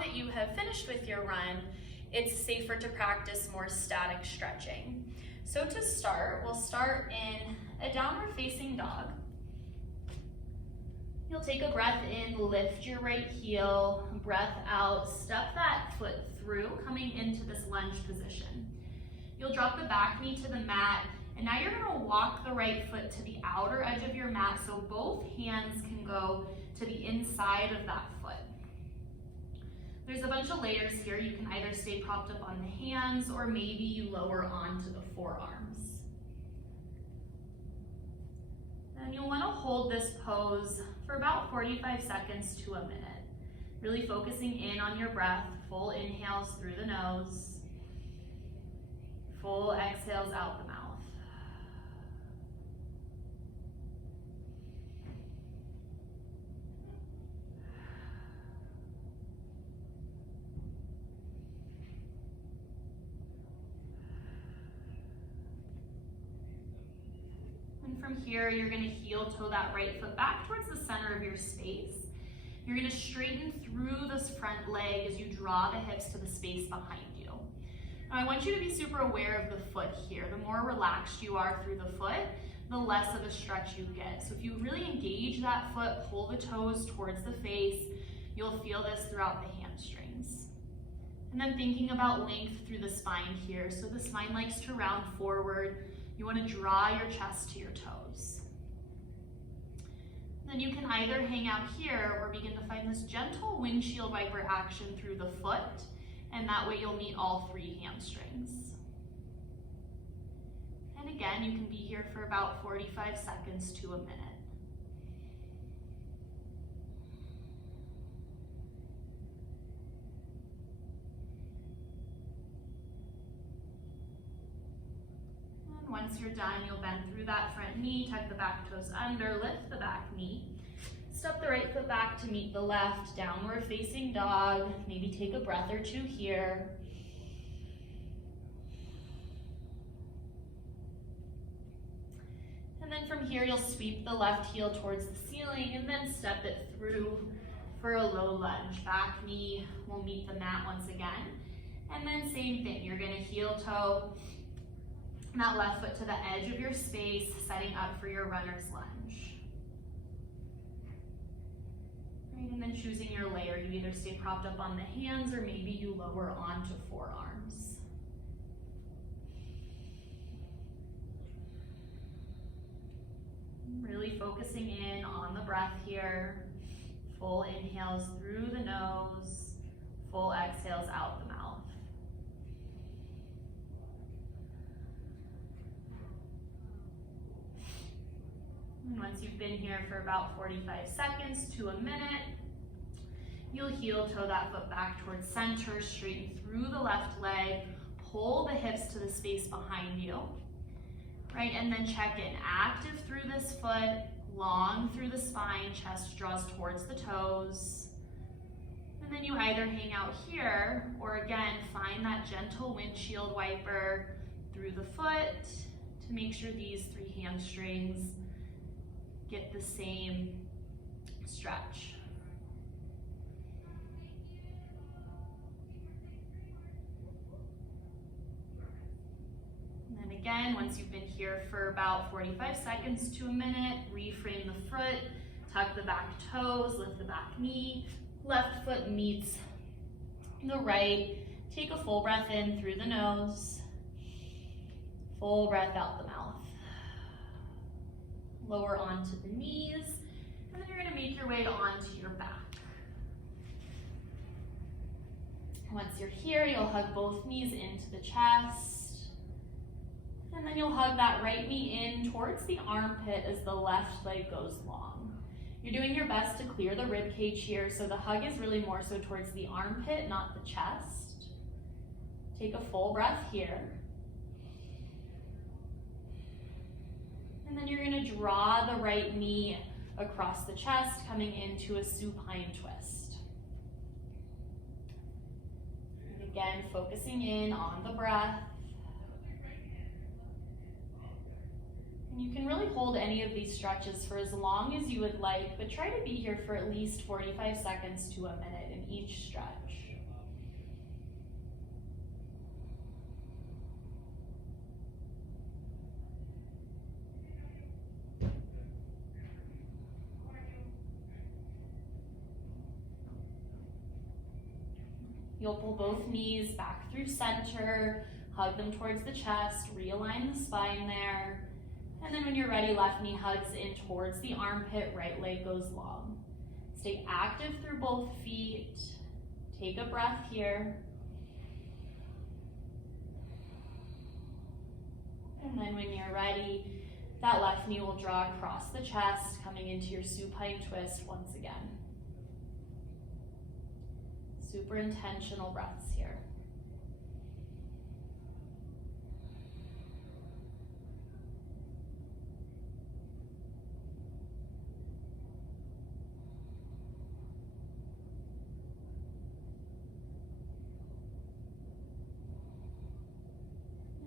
that you have finished with your run, it's safer to practice more static stretching. So to start, we'll start in a downward facing dog. You'll take a breath in, lift your right heel, breath out, step that foot through, coming into this lunge position. You'll drop the back knee to the mat, and now you're gonna walk the right foot to the outer edge of your mat so both hands can go to the inside of that foot. There's a bunch of layers here. You can either stay propped up on the hands or maybe you lower onto the forearms. Then you'll want to hold this pose for about 45 seconds to a minute. Really focusing in on your breath, full inhales through the nose, full exhales out the mouth. From here, you're going to heel toe that right foot back towards the center of your space. You're going to straighten through this front leg as you draw the hips to the space behind you. Now, I want you to be super aware of the foot here. The more relaxed you are through the foot, the less of a stretch you get. So if you really engage that foot, pull the toes towards the face, you'll feel this throughout the hamstrings. And then thinking about length through the spine here. So the spine likes to round forward. You want to draw your chest to your toes. Then you can either hang out here or begin to find this gentle windshield wiper action through the foot, and that way you'll meet all three hamstrings. And again, you can be here for about 45 seconds to a minute. Once you're done, you'll bend through that front knee, tuck the back toes under, lift the back knee. Step the right foot back to meet the left, downward facing dog. Maybe take a breath or two here. And then from here, you'll sweep the left heel towards the ceiling and then step it through for a low lunge. Back knee will meet the mat once again. And then same thing, you're gonna heel toe that left foot to the edge of your space, setting up for your runner's lunge. Right, and then choosing your layer, you either stay propped up on the hands or maybe you lower onto forearms. Really focusing in on the breath here. Full inhales through the nose, full exhales out the mouth. Once you've been here for about 45 seconds to a minute, you'll heel toe that foot back towards center, straighten through the left leg, pull the hips to the space behind you, right? And then check in, active through this foot, long through the spine, chest draws towards the toes. And then you either hang out here or again, find that gentle windshield wiper through the foot to make sure these three hamstrings get the same stretch. And then again, once you've been here for about 45 seconds to a minute, reframe the foot, tuck the back toes, lift the back knee, left foot meets the right. Take a full breath in through the nose, full breath out the mouth. Lower onto the knees, and then you're gonna make your way onto your back. Once you're here, you'll hug both knees into the chest, and then you'll hug that right knee in towards the armpit as the left leg goes long. You're doing your best to clear the rib cage here, so the hug is really more so towards the armpit, not the chest. Take a full breath here. And then you're gonna draw the right knee across the chest, coming into a supine twist. And again, focusing in on the breath. And you can really hold any of these stretches for as long as you would like, but try to be here for at least 45 seconds to a minute in each stretch. You'll pull both knees back through center, hug them towards the chest, realign the spine there. And then when you're ready, left knee hugs in towards the armpit, right leg goes long. Stay active through both feet. Take a breath here. And then when you're ready, that left knee will draw across the chest, coming into your supine twist once again. Super intentional breaths here.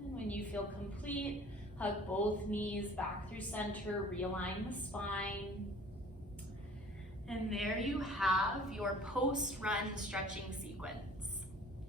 And when you feel complete, hug both knees back through center, realign the spine. And there you have your post-run stretching sequence.